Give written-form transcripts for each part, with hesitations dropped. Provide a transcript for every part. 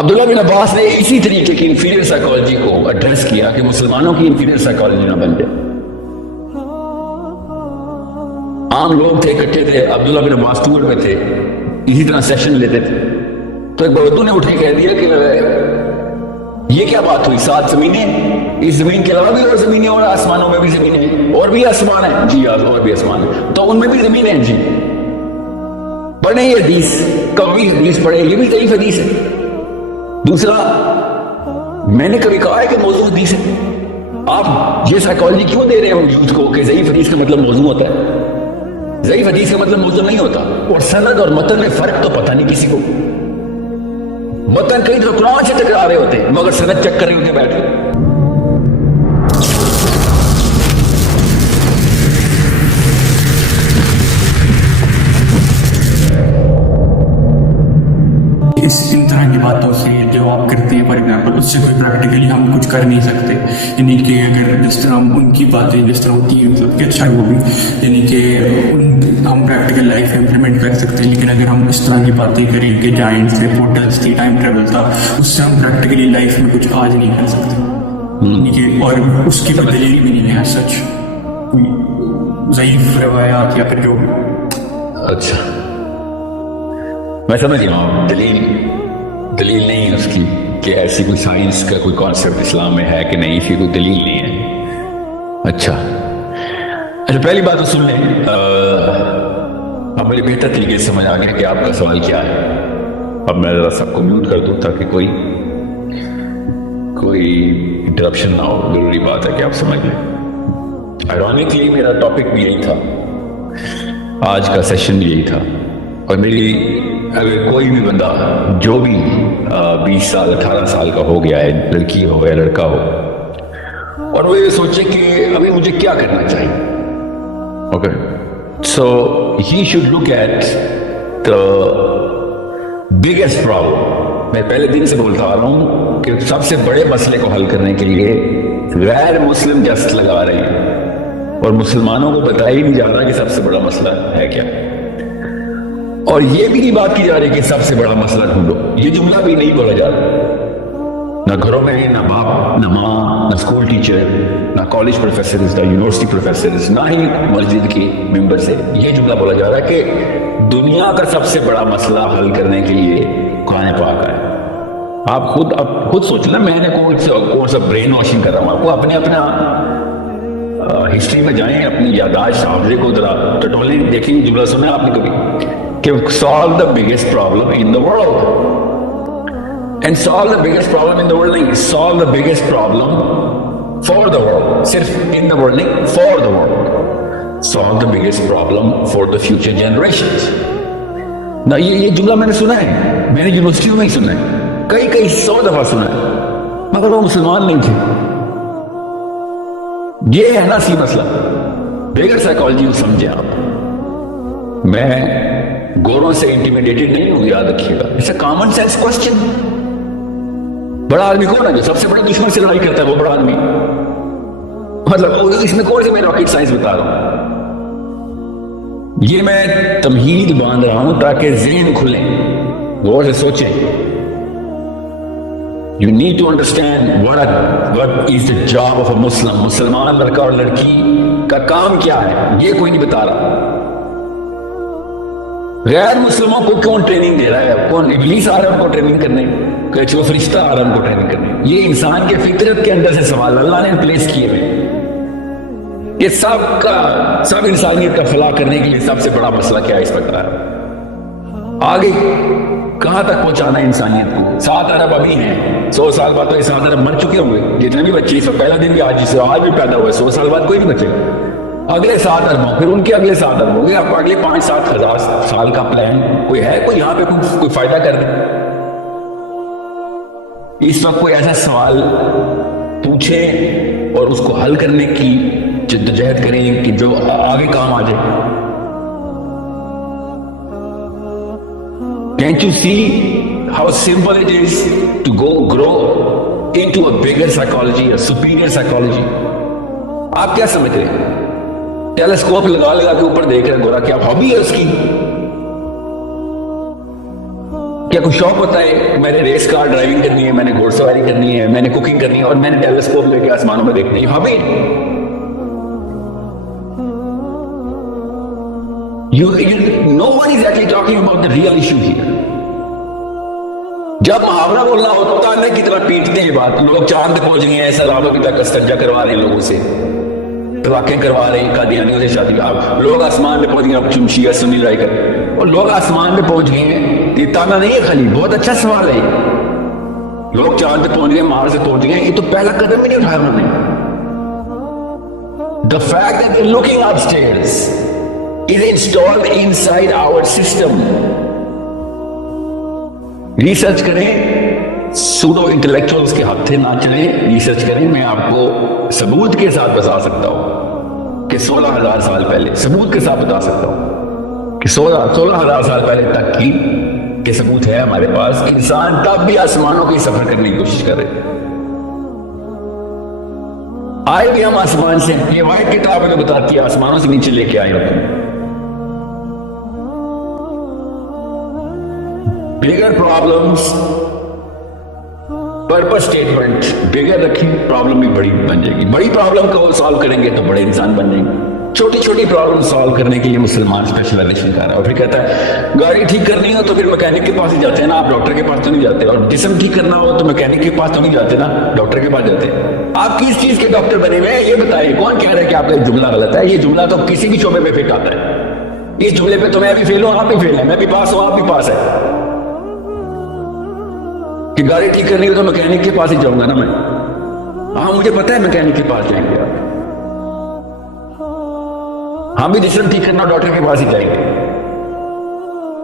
عبداللہ بن عباس نے اسی طریقے کی انفیریئر سائیکالوجی کو ایڈریس کیا کہ مسلمانوں کی انفیریئر سائیکالوجی نہ بن جائے. عام لوگ تھے، اکٹھے تھے، عبداللہ بن عباس ٹور میں تھے، اسی طرح سیشن لیتے تھے. تو ایک بردو نے اٹھ کے کہہ دیا کہ یہ کیا بات ہوئی، 7 زمینیں، اس زمین کے علاوہ بھی اور زمینیں، اور آسمانوں میں بھی زمینیں ہیں، اور بھی آسمان ہیں. جی اور بھی آسمان ہیں، تو ان میں بھی زمینیں ہیں. جی پڑھیں یہ حدیث، کبھی حدیث پڑھیں، یہ بھی ضعیف حدیث ہے. دوسرا، میں نے کبھی کہا ہے کہ موضوع حدیث ہے؟ آپ یہ سائیکالوجی کیوں دے رہے ہو یوتھ کو کہ ضعیف حدیث کا مطلب موضوع ہوتا ہے؟ ضعیف حدیث کا مطلب موضوع نہیں ہوتا. اور سند اور متن میں فرق تو پتہ نہیں کسی کو. متن کئی تو قرآن سے ٹکرا رہے ہوتے ہیں مگر سند چیک کر رہے ہوتے بیٹھ کے. ان طرح کی باتوں سے جو آپ کرتے ہیں، فار ایگزامپل اس سے کوئی پریکٹیکلی ہم کچھ کر نہیں سکتے. یعنی کہ اگر جس طرح ان کی باتیں جس طرح ہوتی ہیں مطلب کہ اچھا ہے وہ بھی، یعنی کہ ہم پریکٹیکل لائف میں امپلیمنٹ کر سکتے ہیں. لیکن اگر ہم اس طرح کی باتیں کریں کہ جائنٹس تھے، پورٹلس تھی، ٹائم ٹریول تھا، اس سے ہم پریکٹیکلی لائف میں کچھ آج نہیں کر سکتے. یعنی کہ اور اس کی کوئی دلیل بھی نہیں ہے سچ، کوئی ضعیف روایات یا پھر جو. اچھا میں سمجھ گیا ہوں. دلیل نہیں ہے اس کی کہ ایسی کوئی سائنس کا کوئی کانسیپٹ اسلام میں ہے کہ نہیں، اس کی کوئی دلیل نہیں ہے. اچھا پہلی بات تو سن لیں. اب مجھے بہتر طریقے سے سمجھ آ گیا کہ آپ کا سوال کیا ہے. اب میں ذرا سب کو میوٹ کر دوں تاکہ کوئی انٹرپشن نہ ہو. ضروری بات ہے کہ آپ سمجھ لیں. آئرونکلی میرا ٹاپک بھی یہی تھا، آج کا سیشن بھی یہی تھا. اور میری اگر کوئی بھی بندہ جو بھی 20 سال 18 سال کا ہو گیا ہے، لڑکی ہو یا لڑکا ہو، اور وہ یہ سوچے کہ ابھی مجھے کیا کرنا چاہیے، okay, so he should look at the biggest problem. میں پہلے دن سے بولتا آ رہا ہوں کہ سب سے بڑے مسئلے کو حل کرنے کے لیے غیر مسلم جسٹ لگا رہے ہیں اور مسلمانوں کو بتایا ہی نہیں جا رہا کہ سب سے بڑا مسئلہ ہے کیا. اور یہ بھی نہیں بات کی جا رہی کہ سب سے بڑا مسئلہ ڈھونڈو. یہ جملہ بھی نہیں بولا جا رہا، نہ گھروں میں، نہ باپ، نہ ماں، نہ اسکول ٹیچر، نہ کالج پروفیسرز، نہ یونیورسٹی پروفیسرز، نہ ہی مسجد کے ممبر سے. یہ جملہ بولا جا رہا ہے کہ دنیا کا سب سے بڑا مسئلہ حل کرنے کے لیے قرآن پاک ہے. آپ خود سوچ لیں، میں نے کون سا برین واشنگ کر رہا ہوں. آپ کو اپنا ہسٹری میں جائیں، اپنی یاداشت حافظے کو ذرا ٹٹولیں، دیکھیں جملہ سنا آپ نے کبھی کہ solve the biggest problem in the world. And solve the biggest problem in the world نہیں، solve the biggest problem for the world. صرف in the world نہیں، for the world. Solve the biggest problem for the future generations. نا یہ جملہ میں نے سنا ہے، میں نے یونیورسٹیوں میں ہی سنا ہے، کئی 100 دفعہ سنا ہے، مگر وہ مسلمان نہیں تھے. یہ ہے نا اصلی مسئلہ. بغیر سائیکالوجی کو سمجھیں آپ. میں گوروں سے انٹیمیڈیٹڈ نہیں ہوں، یاد رکھیے گا. It's a common sense question. بڑا آدمی کون ہے جو سب سے بڑے دشمن سے لڑائی کرتا ہے؟ وہ بڑا آدمی. مطلب اس میں کون سے میں راکٹ سائنس بتا رہا ہوں. یہ میں تمہید باندھ رہا ہوں تاکہ ذہن کھلیں، غور سے سوچیں. You need to understand what is the job of a Muslim. مسلمان لڑکا اور لڑکی کا کام کیا ہے، یہ کوئی نہیں بتا رہا. غیر مسلموں کو کون ٹریننگ دے رہا ہے؟ کون؟ ابلیس آ رہا ہے ان کو ٹریننگ کرنے، کہ وہ فرشتہ آ رہا ہے ان کو ٹریننگ کرنے. یہ انسان کے فطرت کے اندر سے سوال اللہ نے پلیس کیے ہوئے. یہ سب انسانیت کا فلاح کرنے کے لیے سب سے بڑا مسئلہ کیا ہے اس پر کرا ہے. آگے کہاں تک پہنچانا ہے انسانیت کو؟ 7 ارب ابھی ہیں، 100 سال بعد تو یہ 7 ارب مر چکے ہوں گے. جتنے بھی بچے اس وقت پہلا دن بھی آج بھی پیدا ہوئے، 100 سال بعد کوئی نہیں بچے گا. اگلے 7 اربوں، پھر ان کے اگلے 7 ارب ہو گئے. اب اگلے 5-7 ہزار سال کا پلان کوئی ہے؟ کوئی یہاں پہ کوئی فائدہ کر دے؟ اس وقت کوئی ایسا سوال پوچھیں اور اس کو حل کرنے کی جدوجہد کریں کہ جو آگے کام آ جائے. Can't you see how simple it is to grow into a bigger psychology, a superior psychology? آپ کیا سمجھ رہے ہیں؟ ٹیلیسکوپ لگا کے اوپر دیکھ رہے ہیں گورا، کیا ہابی ہے اس کی؟ کیا کیا کوئی شوق ہوتا ہے میں نے ریس کار ڈرائیونگ کرنی ہے, میں نے گھوڑ سواری کرنی ہے, میں نے کوکنگ کرنی ہے اور میں نے ٹیلیسکوپ لے کے آسمانوں میں دیکھنا ہے؟ یہاں بھی no one is actually talking about the real issue here. جب محاورہ بولنا ہوتا ہے کی طرح پیٹتے ہیں بات, لوگ چاند پہ پہنچ گئے ہیں, سلاموں کی تک استنجا کروا رہے ہیں لوگوں سے, طلاقیں کروا رہے ہیں, قادیانیوں سے شادی, لوگ آسمان پہ پہنچ گئے ہیں, شیعہ سنی لڑائی کر, اور لوگ آسمان پہ پہنچ گئے ہیں. یہ تانا نہیں ہے خالی, بہت اچھا سوال ہے. لوگ چاند پہ پہنچ گئے, مارس سے پہنچ گئے, یہ تو پہلا قدم ہی نہیں اٹھایا انہوں نے. The fact that they're looking upstairs is installed inside our system. Research کریں, سوڈو انٹلیکچوئلز کے ہاتھے نہ چلیں, ریسرچ کریں. میں آپ کو ثبوت کے ساتھ بتا سکتا ہوں کہ 16,000 سال پہلے, ثبوت کے ساتھ بتا سکتا ہوں کہ 16,000 سال پہلے تک کی کہ ثبوت ہے ہمارے پاس. انسان تب بھی آسمانوں کی سفر کرنے کی کوشش کر رہے. آئے بھی ہم آسمان سے, یہ وائٹ کتاب ہے جو بتاتی ہے آسمانوں سے نیچے لے کے آئے ہوتے ہیں. bigger problems, purpose statement bigger رکھیں, پرابلم بھی بڑی بن جائے گی. بڑی پرابلم کو سالو کریں گے تو بڑے انسان بن جائیں گے. چھوٹی چھوٹی پرابلم سالو کرنے کے لیے مسلمان اسپیشلائزیشن کر رہا ہے. اور پھر کہتا ہے گاڑی ٹھیک کرنی ہو تو پھر میکینک کے پاس ہی جاتے ہیں نا, آپ ڈاکٹر کے پاس تو نہیں جاتے. اور جسم ٹھیک کرنا ہو تو میکینک کے پاس تو نہیں جاتے نا, ڈاکٹر کے پاس جاتے ہیں. آپ کس چیز کے ڈاکٹر بنے ہوئے ہیں یہ بتائیے. کون کہہ رہا ہے کہ آپ کا جملہ غلط ہے؟ یہ جملہ تو کسی بھی شعبے پہ فٹ آتا ہے. اس جملے پہ تو میں بھی فیل ہوں, آپ بھی فیل ہیں, میں بھی پاس ہوں, آپ بھی پاس ہے. کہ گاڑی ٹھیک کرنی ہو تو میکینک کے پاس ہی جاؤں گا نا میں. ہاں مجھے پتا ہے میکینک کے پاس جائیں گے آپ. ہم بھی جسم ٹھیک کرنا ڈاکٹر کے پاس ہی جائیں گے.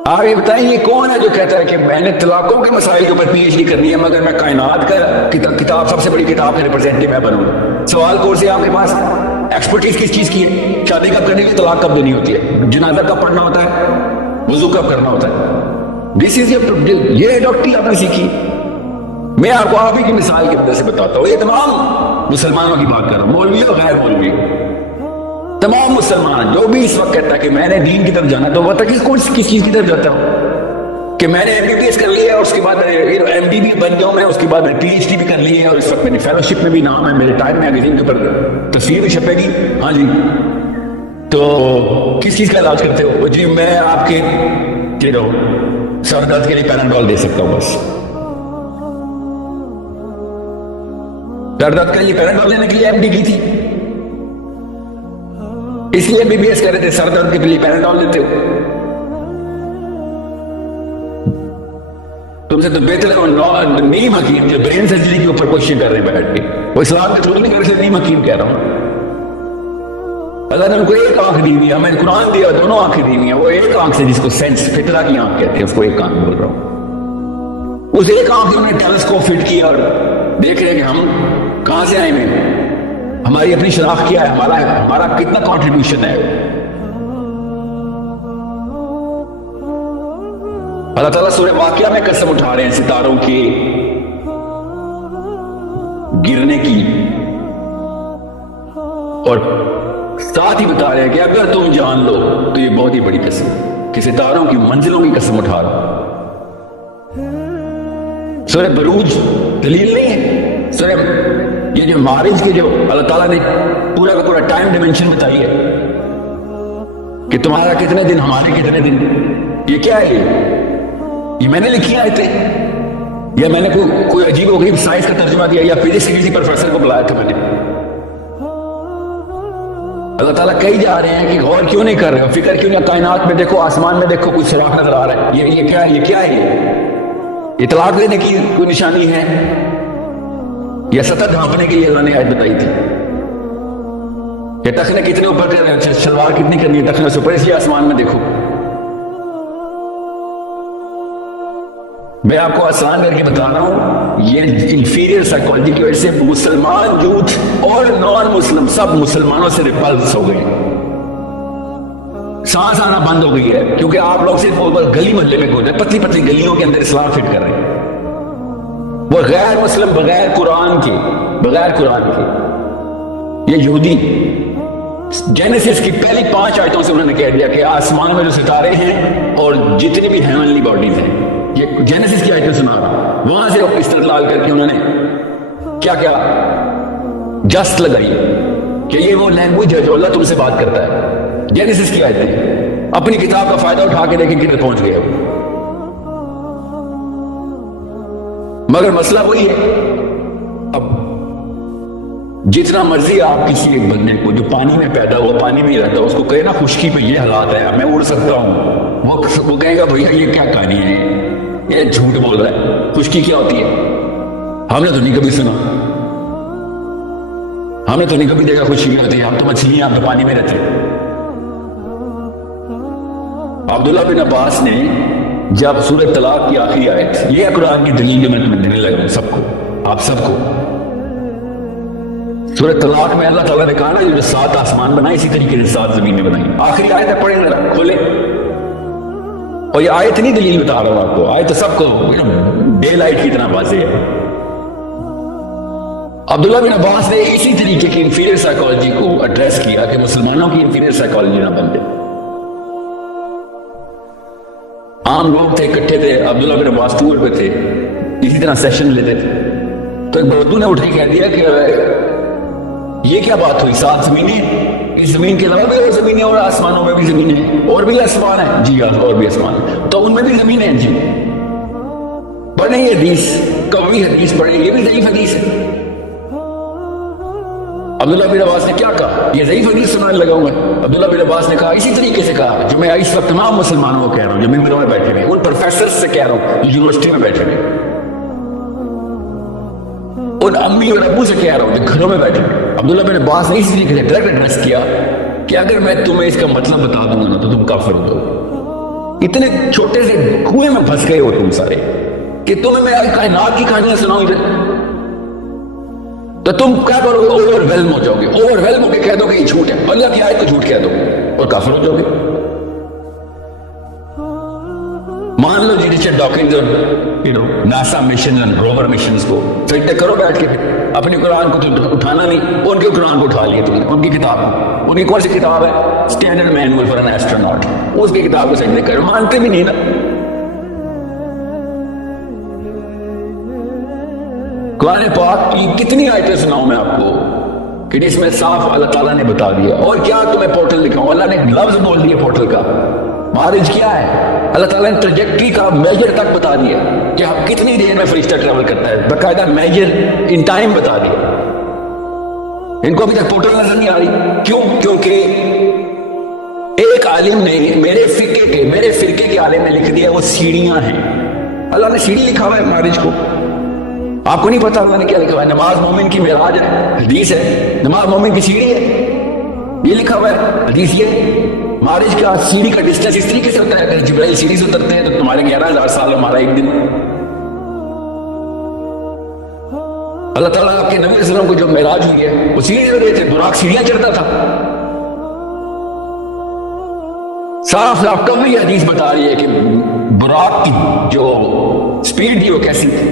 آپ یہ بتائیں یہ کون ہے جو کہتا ہے کہ میں نے طلاقوں کے مسائل کے اوپر پی ایچ ڈی کرنی ہے مگر میں کائنات کا کتاب, سب سے بڑی کتاب کا ریپرزینٹیو میں بنوں؟ سوال کورس ہے آپ کے پاس, ایکسپرٹیز کس چیز کی ہے؟ شادی کب کرنے کی, طلاق کب دینی ہوتی ہے, جنازہ کب پڑھنا ہوتا ہے, وضو کب کرنا ہوتا ہے. دس از یہ ڈاکٹری آپ نے سیکھی. میں آپ کو آپ ہی کی مثال کی وجہ سے بتاتا ہوں. یہ تمام مسلمانوں کی بات کر رہا ہوں, مولوی اور غیر مولوی, تمام مسلمان جو بھی اس وقت کہتا ہے کہ میں نے دین کی طرف جانا, تو بتا کس چیز کی طرف جاتا ہوں کہ میں نے ایم بی بی ایس کر لیا ہے, اور اس کے بعد ایم ڈی بھی بن جاؤں میں, اس کے بعد میں پی ایچ ڈی بھی کر لی ہے, اور اس وقت میری فیلوشپ میں بھی نام ہے, میرے ٹائم میگزین کے اوپر تصویر بھی چھپے گی. ہاں جی, تو کس چیز کا علاج کرتے ہو؟ جی میں آپ کے سر درد کے لیے پیراڈول دے سکتا ہوں, بس سر درد کے لیے پیراڈول لینے کے لیے ایم ڈی کی تھی, اس لیے بی بی ایس کر رہے تھے, سر درد کے لیے پیراڈول دیتے ہو. تم سے تو بہتر ہے نیم حکیم جو برین سرجری کے اوپر کوششیں کر رہے ہیں بیٹھ کے, وہ اسلام کے تھرو نہیں کر رہے, نیم حکیم کہہ رہا ہوں. اللہ نے ان کو ایک آنکھ دی ہوئی ہے, ہمیں قرآن دیا دونوں آنکھیں دی ہوئی ہیں. وہ ایک آنکھ سے جس کو سینس فطرہ کی آنکھ کہتے ہیں, اس کو ایک آنکھ بول رہا ہوں, اس ایک آنکھ سے انہوں نے ٹیلیسکوپ فٹ کیا اور دیکھ رہے ہیں کہ ہم کہاں سے آئے ہیں, ہماری اپنی شناخت کیا ہے, ہمارا کتنا کنٹریبیوشن ہے. اللہ تعالیٰ سورہ واقعہ میں قسم اٹھا رہے ہیں ستاروں کے گرنے کی, اور ساتھ ہی بتا رہے ہیں کہ اگر تم جان لو تو یہ بہت ہی بڑی قسم, کہ ستاروں کی منزلوں کی قسم اٹھا رہا. سورہ بروج دلیل نہیں ہے, سورہ یہ جو معارج کے جو اللہ تعالیٰ نے پورا کا پورا ٹائم ڈیمنشن بتائی ہے کہ تمہارا کتنے دن, ہمارے کتنے دن. یہ کیا ہے, یہ میں نے لکھی آئے تھے, یا میں نے کوئی عجیب و غریب سائنس کا ترجمہ دیا, یا فزکس کے کسی پروفیسر کو بلایا تھا میں نے. اللہ تعالیٰ کہی جا رہے ہیں کہ غور کیوں نہیں کر رہے ہو, فکر کیوں نہیں, کائنات میں دیکھو, آسمان میں دیکھو, کوئی سراخ نظر آ رہا ہے, یہ کیا ہے, یہ کیا ہے, یہ طلاق دینے کی کوئی نشانی ہے, یا سطح ڈھانپنے کے لیے اللہ نے آیت بتائی تھی, کہ ٹخنے کتنے اوپر کر رہے ہیں, شلوار کتنی کرنی ہے ٹخنے سے اوپر, اس لیے آسمان میں دیکھو. میں آپ کو آسان کر کے بتا رہا ہوں, یہ انفیریئر سائیکالوجی کی وجہ سے مسلمان یوتھ اور نان مسلم سب مسلمانوں سے ریپلس ہو گئے, سانس آنا بند ہو گئی ہے, کیونکہ آپ لوگ صرف گلی محلے میں گھومتے ہیں, پتلی پتلی گلیوں کے اندر اسلام فٹ کر رہے ہیں. وہ غیر مسلم بغیر قرآن کے, یہ یہودی جینیسس کی پہلی 5 آیتوں سے انہوں نے کہہ دیا کہ آسمان میں جو ستارے ہیں اور جتنی بھی ہیونلی باڈیز ہیں یہ جینیسس کی آیتیں سنا رہا ہوں، وہاں سے استدلال کر کے انہوں نے کیا کیا جسٹ لگائی کہ یہ وہ لینگویج ہے جو اللہ تم سے بات کرتا ہے. جینیسس کی آیتیں اپنی کتاب کا فائدہ اٹھا کے دیکھیں کدھر پہنچ گئے. مگر مسئلہ وہی ہے، اب جتنا مرضی آپ کسی ایک بندے کو جو پانی میں پیدا ہوا پانی میں ہی رہتا ہے اس کو کہے نا خشکی پہ یہ حالات ہے میں اڑ سکتا ہوں، وہ کہے گا بھیا یہ کیا کہانی ہے، یہ جھوٹ بول رہا ہے. خشکی کیا ہوتی ہے ہم نے تو نہیں کبھی سنا، ہم نے تو نہیں کبھی دیکھا خشکی کیا ہوتی ہے. ہم تو مچھلیاں ہم تو پانی میں رہتے. عبداللہ بن عباس نے جب سورۃ طلاق کی آخری آیت، یہ ہے قرآن کی دلیل جو میں تمہیں دینے لگا ہوں سب کو، آپ سب کو. سورۃ طلاق میں اللہ تعالیٰ نے کہا نا جو 7 آسمان بنائے اسی طریقے سے 7 زمینیں بنائی. آخری آیت ہے، پڑھیں ذرا کھولے. اور یہ آیت نہیں دلیل بتا رہا ہوں آپ کو، آیت تو سب کو ڈے لائٹ کی طرح واضح ہے. عبداللہ بن عباس نے اسی طریقے کی انفیریئر سائیکالوجی کو ایڈریس کیا کہ مسلمانوں کی انفیریئر سائیکالوجی نہ بن جائے. عام لوگ تھے، اکٹھے تھے، عبداللہ بن عباس ٹور پہ تھے، اسی طرح سیشن لیتے تھے. تو ایک بردو نے اٹھ کے کہہ دیا کہ یہ کیا بات ہوئی، 7 زمینیں، اس زمین کے علاوہ بھی اور زمینیں اور آسمانوں میں بھی زمینیں ہیں، اور بھی آسمان ہیں. جی اور بھی آسمان ہیں، تو ان میں بھی زمینیں ہیں. جی پڑھیں یہ حدیث، قوی حدیث پڑھیں، یہ بھی ضعیف حدیث ہے. عبداللہ بن عباس نے کیا کہا، یہ ضعیف حدیث سنانے لگا ہوں میں. عبداللہ بن عباس نے کہا اسی طریقے سے کہا جو میں اس وقت تمام مسلمانوں کو کہہ رہا ہوں جو ممبروں میں بیٹھے ہوئے، ان پروفیسر سے کہہ رہا ہوں جو یونیورسٹی میں بیٹھے ہوئے، ان امی اور ابو سے کہہ رہا ہوں جو گھروں میں بیٹھے ہوئے. عبداللہ بن عباس نے اسی طریقے سے ڈائریکٹ ایڈریس کیا کہ اگر میں تمہیں اس کا مطلب بتا دوں گا نا تو تم کافر ہو جاؤ گے. اتنے چھوٹے سے کنویں میں پھنس گئے ہو تم سارے کہ تمہیں میں کائنات کی کہانیاں سناؤں ادھر، تو تم کیا کرو گے، اوور ویلم ہو جاؤ گے. اوور ویلم ہو کے کہہ دو کہ یہ جھوٹ ہے، اللہ کی آیت کو جھوٹ کہہ دو اور کافر ہو جاؤ گے. مان لو جی رچرڈ ڈاکنز اور ناسا مشن اور روور مشنز کو سجدے کرو بیٹھ کے، اپنی قرآن کو تو اٹھانا نہیں، ان کے قرآن کو اٹھا لیا تم نے. ان کی کتاب، ان کی کون سی کتاب ہے، standard manual for an astronaut, اس کی کتاب کو سجدے کرو. مانتے بھی نہیں نا. قرآن پاک کی کتنی آیتیں سناؤں میں آپ کو کہ جس میں صاف اللہ تعالیٰ نے بتا دیا. اور کیا تمہیں پورٹل دکھاؤں، اللہ نے لفظ بول دیا پورٹل کا. معرج کیا ہے، اللہ تعالیٰ نے ٹریجیکٹری کا میجر تک بتا دیا کہ کتنی دیر میں فرشتہ ٹریول کرتا ہے، باقاعدہ میجر ان ٹائم بتا دیا. ان کو ابھی تک پورٹل نظر نہیں آ رہی. کیوں؟ کیونکہ ایک عالم نے میرے فرقے کے عالم نے لکھ دیا وہ سیڑھیاں ہیں. اللہ نے سیڑھی لکھا ہوا ہے معرج کو. آپ کو نہیں پتا اللہ نے کیا لکھا ہوا ہے؟ نماز مومن کی معراج ہے، حدیث ہے. نماز مومن کی سیڑھی ہے، یہ لکھا ہوا ہے، حدیث. یہ معرج کا سیڑھی کا ڈسٹینس اس طریقے سے ہوتا ہے، اگر جبرائیل سیڑھی سے اترتے ہیں تو تمہارے 11,000 سال، ہمارا ایک دن. اللہ تعالیٰ آپ کے نبی علیہ السلام کو جو معراج ہوئی ہے وہ سیڑھی سے گئے تھے، براق سیڑھیاں چڑھتا تھا. صاف صاف کبھی حدیث بتا رہی ہے کہ براق کی جو سپیڈ تھی وہ کیسی تھی.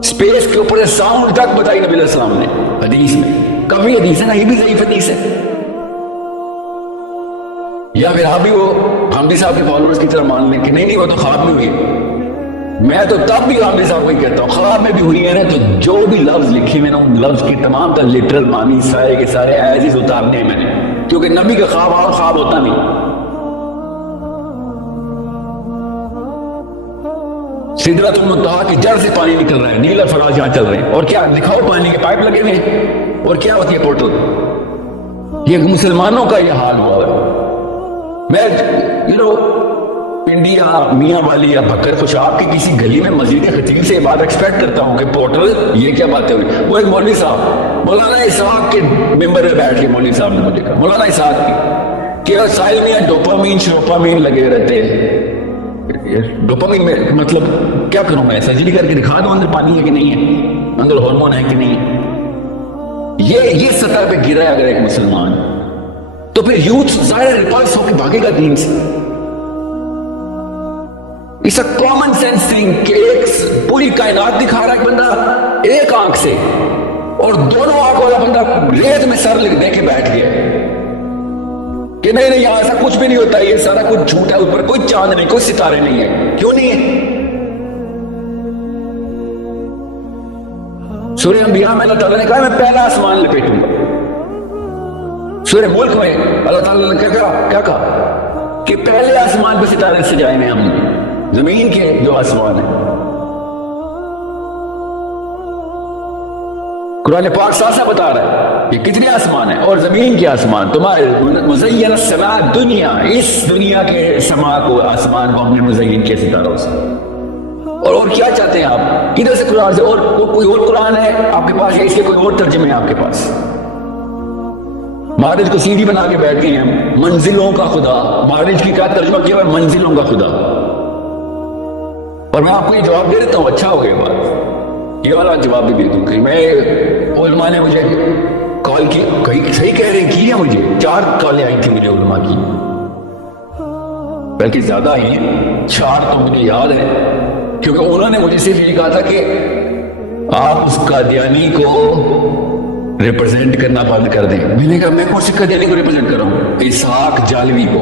اسپیس کے اوپر ساؤنڈ تک بتائی نبی علیہ السلام نے حدیث میں. کبھی حدیث ہے نا، یہ بھی ضعیف حدیث ہے. یا پھر آپ بھی وہ حمدی صاحب کے فالوورز کی طرح مان لیں کہ نہیں وہ تو خواب میں ہوئی ہے. میں تو تب بھی حمدی صاحب کو ہی کہتا ہوں خواب میں بھی ہوئی ہے نا، تو جو بھی لفظ لکھے میں نے ان لفظ کی تمام کا لٹرل معنی سارے کے سارے ایز اتارنے ہیں میں نے، کیونکہ نبی کا خواب اور خواب ہوتا نہیں. سدرۃ المنتہا کی جڑ سے پانی نکل رہا ہے، نیل اور فراز یہاں چل رہے ہیں. اور کیا دکھاؤ، پانی کے پائپ لگے ہوئے ہیں. اور کیا ہوتی ہے پورٹل. یہ مسلمانوں کا یہ حال ہوا ہے. میں انڈیا میاں والی یا بکر خوشاب کی کسی گلی میں مسجد خطیب سے یہ بات ایکسپیکٹ کرتا ہوں کہ پورٹل یہ کیا باتیں ہوئی. وہ ایک مولوی صاحب مولانا اسحاق کے ممبر میں بیٹھ کے مولوی صاحب نے مجھے کہا، مولانا اسحاق کی کہ سائل میں ڈوپامین شروپامین لگے رہتے ہیں. ڈوپامین میں مطلب کیا کروں میں، سرجری کر کے دکھا دوں اندر پانی ہے کہ نہیں ہے، اندر ہارمون ہے کہ نہیں ہے. یہ سطح پہ گرا ہے اگر ایک مسلمان تو پھر یوتھ ظاہر ریپلس ہو کے بھاگے گا دین سے. اس اے کامن سینس تھنگ کہ ایک پوری کائنات دکھا رہا ہے ایک بندہ ایک آنکھ سے، اور دونوں آنکھ والا بندہ ریت میں سر دے کے بیٹھ گیا. کہ نہیں یہاں ایسا کچھ بھی نہیں ہوتا, یہ سارا کچھ جھوٹ ہے, اوپر کوئی چاند نہیں, کوئی ستارے نہیں ہے. کیوں نہیں ہے؟ سورہ انبیاء میں اللہ تعالیٰ نے کہا میں پہلا آسمان لپیٹوں گا. سورہ ملک میں اللہ تعالیٰ نے کیا کہا کہ پہلے آسمان پہ ستارے سجائے ہیں ہم نے, زمین کے جو آسمان ہے. قرآن پاک صاف صاف بتا رہا ہے کہ کتنے آسمان ہیں, اور زمین کے آسمان تمہارے مزین السماء دنیا, اس دنیا کے سما کو, آسمان کو ہم نے مزین کیا ستاروں سے. اور کیا چاہتے ہیں آپ ادھر سے قرآن سے, اور کوئی اور قرآن ہے آپ کے پاس, یا اس کے کوئی اور ترجمے ہیں آپ کے پاس؟ معارج کو سیدھی بنا کے بیٹھ گئے ہیں, منزلوں کا خدا. معارج کی کیا ترجمہ کیا ہے؟ منزلوں کا خدا. اور میں آپ کو یہ جواب دے دیتا ہوں, اچھا ہو گیا بات, یہ والا جواب بھی دے دوں کہ میں علماء نے مجھے کال کی, صحیح کہہ رہے کی ہے, مجھے 4 کالیں آئی تھی مجھے علماء کی, بلکہ زیادہ ہی 4 تو مجھے یاد ہے, کیونکہ انہوں نے مجھے صرف یہ کہا تھا کہ آپ اس قادیانی کو ریپرزینٹ کرنا بند کر دیں. میں نے کہا میں کون سے قادیانی کو ریپرزینٹ کر رہا ہوں؟ اسحاق جالوی کو,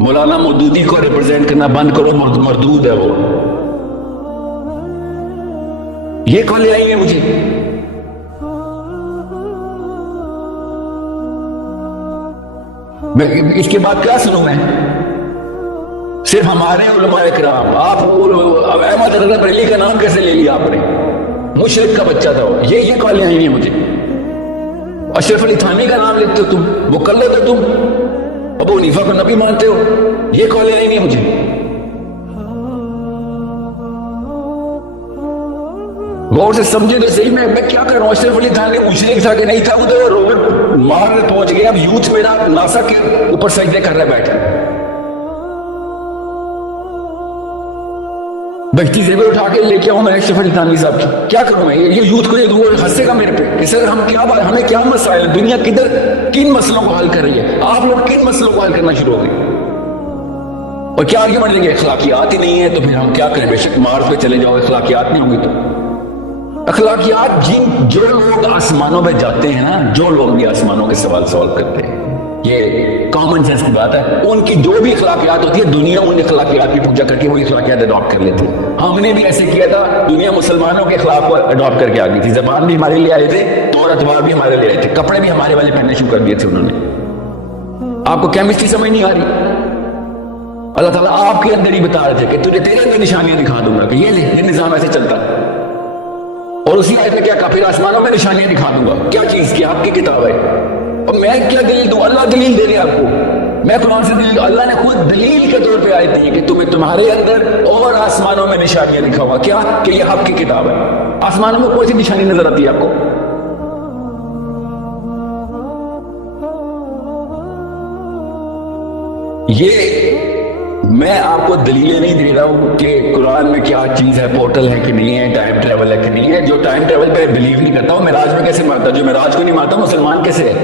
مولانا مودودی کو ریپرزینٹ کرنا بند کرو, مردود ہے وہ. یہ کالیں آئی ہیں مجھے. اس کے بعد کیا سنوں میں؟ صرف ہمارے علماء کرام, آپ احمد رضا بریلوی کا نام کیسے لے لیا آپ نے؟ مشرک کا بچہ تھا وہ. یہ کالیں آئی ہیں مجھے. اشرف علی تھانوی کا نام لیتے ہو تم, وہ کر لیتے تم, ابو حنیفہ کو نبی مانتے ہو. یہ کالیں آئی نہیں مجھے. غور سے سمجھے تو صحیح, میں کیا کر رہا ہوں؟ اشرف علی تھانوی مشرک تھا کہ نہیں تھا, ادھر روبرٹ مار پہنچ گیا, اب یوتھ میرا ناسا کے اوپر سجدے کر رہا بیٹھا. بہتی زیور اٹھا کے لے کے آؤں میں اشرف علی تھانوی صاحب کی, کیا کروں میں؟ یہ یوتھ کو ایک ہنسے گا میرے پہ کہ سر ہم کیا بات, ہمیں کیا مسائل, دنیا کدھر کن مسئلوں کو حل کر رہی ہے, آپ لوگ کن مسئلوں کو حل کرنا شروع ہو گئے, اور کیا آگے بڑھ لیں گے؟ اخلاقیات ہی نہیں ہے تو پھر ہم کیا کریں؟ بے شک مارس پہ چلے جاؤ, اخلاقیات نہیں ہوں گی تو اخلاقیات. جو لوگ آسمانوں پہ جاتے ہیں نا, جو لوگ بھی آسمانوں کے سوال سوال کرتے ہیں, یہ کامن سینس کی بات ہے, ان کی جو بھی اخلاقیات ہوتی ہے دنیا ان اخلاقیات کی پوجا کر کے وہ اخلاقیات اڈاپٹ کر لیتی ہے. ہم نے بھی ایسے کیا تھا, دنیا مسلمانوں کے اخلاق کو اڈاپٹ کر کے آ گئی تھی. زبان بھی ہمارے لیے آئے تھے, طور اتوار بھی ہمارے لیے آئے تھے, کپڑے بھی ہمارے والے پہننے شروع کر دیے تھے انہوں نے. آپ کو کیمسٹری سمجھ نہیں آ رہی؟ اللہ تعالیٰ آپ کے اندر ہی بتا رہے تھے کہ تجھے تیرے اندر نشانیاں دکھا دوں گا کہ یہ نظام ایسے چلتا ہے. اور اسی آیت میں کیا کہا؟ پھر آسمانوں میں نشانیاں دکھا دوں گا. کیا چیز کی؟ آپ کی کتاب ہے. اور میں کیا دلیل دوں؟ اللہ دلیل دے رہے آپ کو. میں قرآن سے دلیل, اللہ نے خود دلیل کے طور پہ آئی تھی کہ تمہیں تمہارے اندر اور آسمانوں میں نشانیاں دکھاؤں گا. کیا کہ یہ آپ کی کتاب ہے. آسمانوں میں کوئی سی نشانی نظر آتی ہے آپ کو؟ یہ میں آپ کو دلیلیں نہیں دے رہا ہوں کہ قرآن میں کیا چیز ہے, پورٹل ہے کہ نہیں ہے, ٹائم ٹریول ہے کہ نہیں ہے. جو ٹائم ٹریول پہ بلیو نہیں کرتا ہوں, معراج میں کیسے مانتا, جو معراج کو نہیں مانتا مسلمان کیسے ہے؟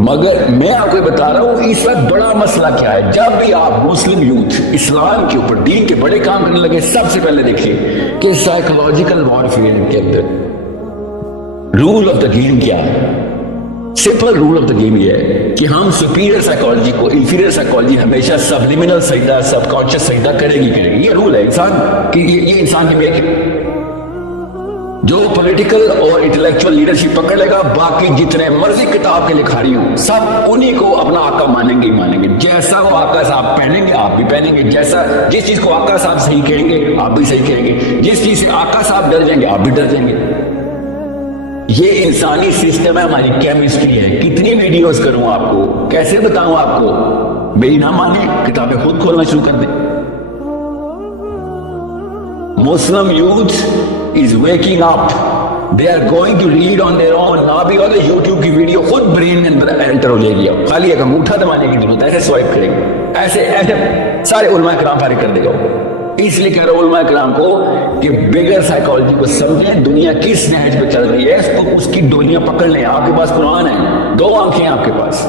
مگر میں آپ کو بتا رہا ہوں اس وقت بڑا مسئلہ کیا ہے. جب بھی آپ مسلم یوتھ اسلام کے اوپر دین کے بڑے کام کرنے لگے, سب سے پہلے دیکھیے کہ سائیکولوجیکل وارفیئر کے اندر رول آف دا گیم کیا ہے. Simple rule of the game یہ ہے کہ ہم سپیریئر سائیکالوجی کو انفیریئر سائیکالوجی ہمیشہ سبلیمنل سجدہ, سب کانشیس سجدہ کرے گی. یہ رول ہے انسان کی, یہ انسان کی میک ہے. جو پولیٹیکل اور انٹلیکچوئل لیڈرشپ پکڑ لے گا, باقی جتنے مرضی کتاب کے لکھاری ہوں سب انہی کو اپنا آقا مانیں گے ہی مانیں گے. جیسا وہ آقا صاحب پہنیں گے آپ بھی پہنیں گے, جیسا جس چیز کو آقا صاحب صحیح کہیں گے آپ بھی صحیح کہیں گے, جس چیز سے آقا صاحب ڈر جائیں گے آپ بھی ڈر جائیں گے. یہ انسانی سسٹم ہے, ہماری کیمسٹری ہے. کتنی ویڈیوز کروں آپ کو, کیسے بتاؤں آپ کو؟ میری نہ مانیں, کتابیں خود کھولنا شروع کر دیں. Muslim youth is waking up. They are going to read on their own. نہ بھی ہوگا YouTube کی ویڈیو خود برین انٹر ہو جائے گی. خالی ایک انگوٹھا دبانے کی ضرورت ہے, ایسے سوائپ کرے گا, ایسے سارے علماء کرام فارغ کر دے گا. اس لیے کہہ رہا ہوں علماء کرام کو کہ بگر سائیکالوجی کو سمجھیں, دنیا کس نہج پہ چل رہی ہے, اس کو اس کی ڈولیاں پکڑ لیں. آپ کے پاس قرآن ہے, 2 آنکھیں آپ کے پاس.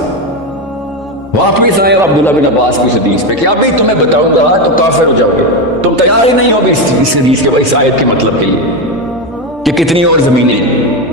واپس آئے عبداللہ بن عباس کی حدیث پہ کہ ابھی تمہیں بتاؤں گا تو کافر ہو جاؤ گے. تم تیار ہی نہیں ہوگے اس حدیث کے, اس آیت کے مطلب کے لیے کہ کتنی اور زمینیں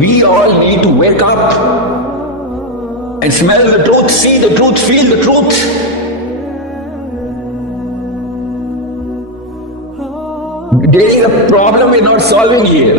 We all need to wake up and smell the truth, see the truth, feel the truth. There is a problem we're not solving here.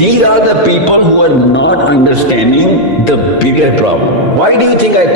These are the people who are not understanding the bigger problem. Why do you think I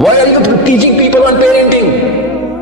Why are you teaching people on parenting?